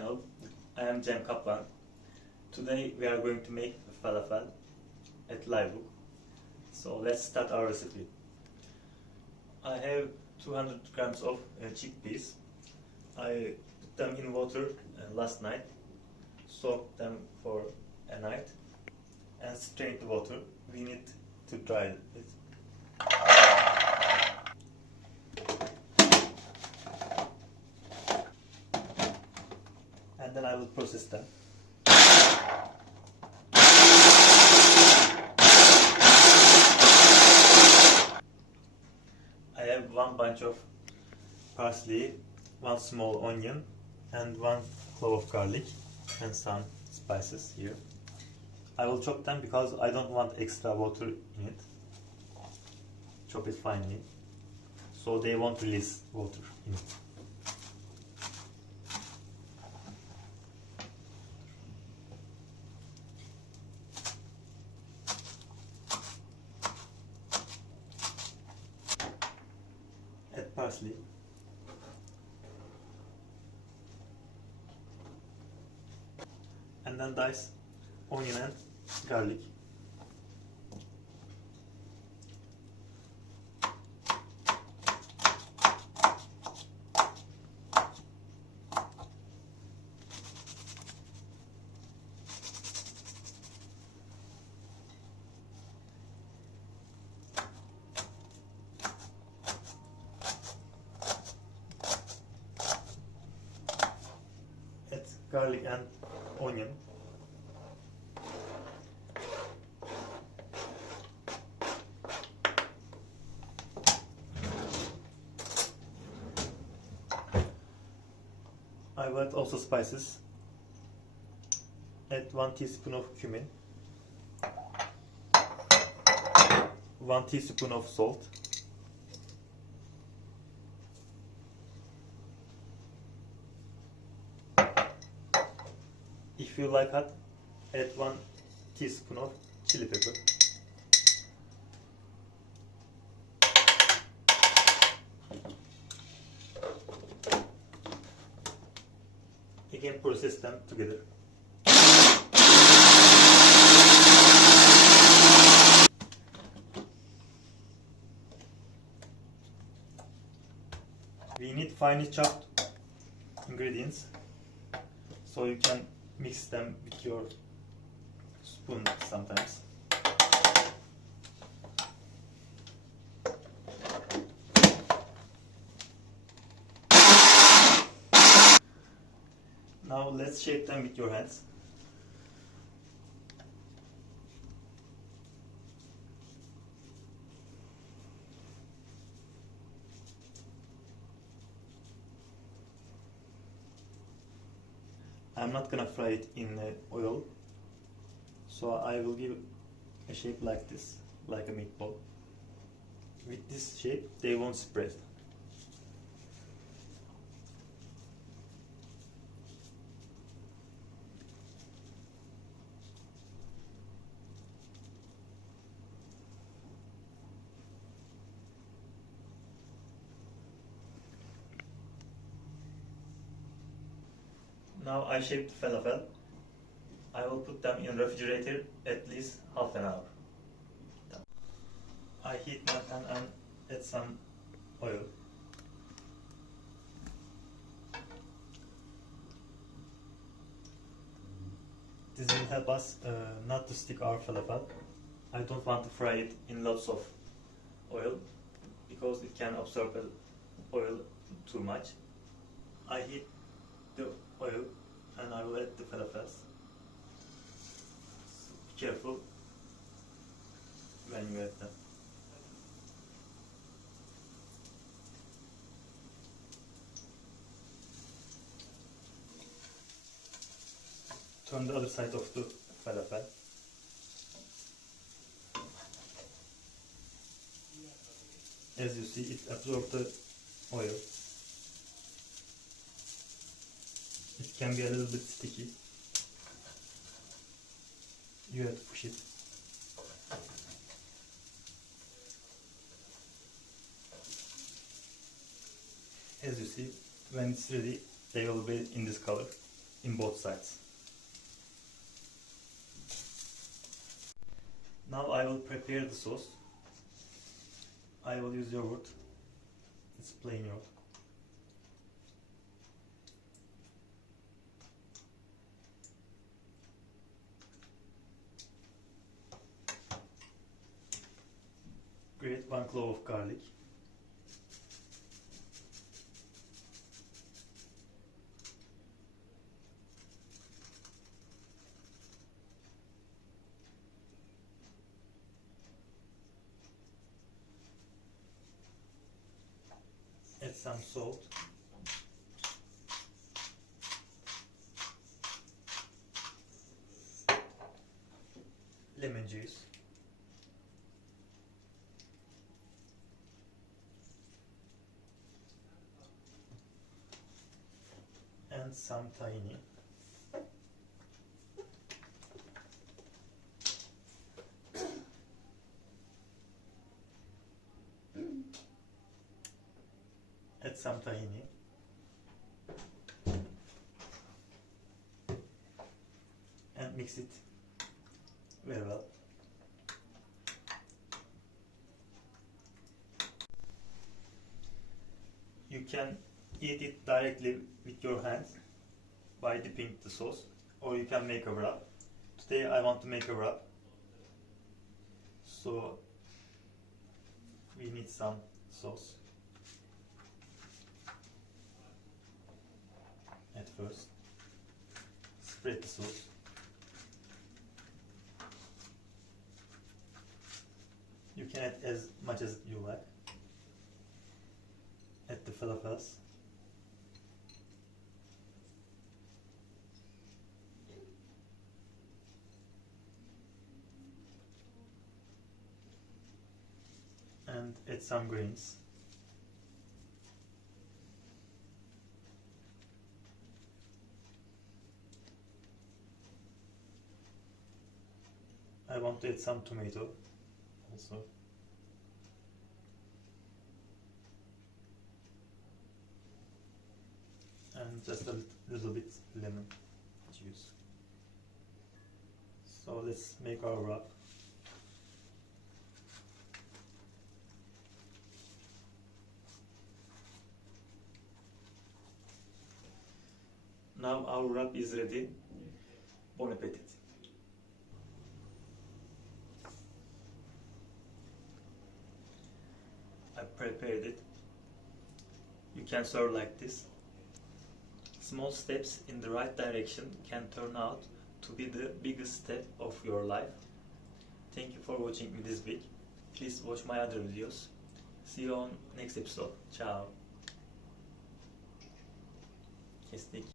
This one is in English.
channel. I am Cem Kaplan. Today we are going to make falafel at live. So let's start our recipe. I have 200 grams of chickpeas. I put them in water last night, soaked them for a night and strained the water. We need to dry it. And then I will process them. I have one bunch of parsley, one small onion, and one clove of garlic, and some spices here. I will chop them because I don't want extra water in it. Chop it finely, so they won't release water in it. Add parsley. And then dice onion and garlic. Add garlic and onion. I will add also spices. Add 1 teaspoon of cumin, 1 teaspoon of salt, if you like hot, add 1 teaspoon of chili pepper. Again, process them together. We need finely chopped ingredients, so you can mix them with your spoon sometimes. Now let's shape them with your hands. I'm not gonna fry it in oil, so I will give a shape like this, like a meatball. With this shape, they won't spread. Now I shaped falafel. I will put them in refrigerator at least half an hour. I heat my pan and add some oil. This will help us not to stick our falafel. I don't want to fry it in lots of oil because it can absorb oil too much. I heat the oil and I will add the falafels. Be careful when you add them. Turn the other side of the falafel. As you see, it absorbs the oil. It can be a little bit sticky. You have to push it. As you see, when it's ready, they will be in this color. in both sides. Now I will prepare the sauce. I will use yogurt. It's plain yogurt. Grate 1 clove of garlic. Add some salt. Lemon juice. And some tahini. Add some tahini. And mix it very well. You can eat it directly with your hands by dipping the sauce, or you can make a wrap. Today I want to make a wrap, so we need some sauce. At first, spread the sauce. You can add as much as you like. Add the falafels. And add some grains. I want to add some tomato also. And just a little bit lemon juice. So let's make our wrap. Now our wrap is ready. Bon appetit. I prepared it. You can serve like this. Small steps in the right direction can turn out to be the biggest step of your life. Thank you for watching me this week. Please watch my other videos. See you on next episode. Ciao. Kestik.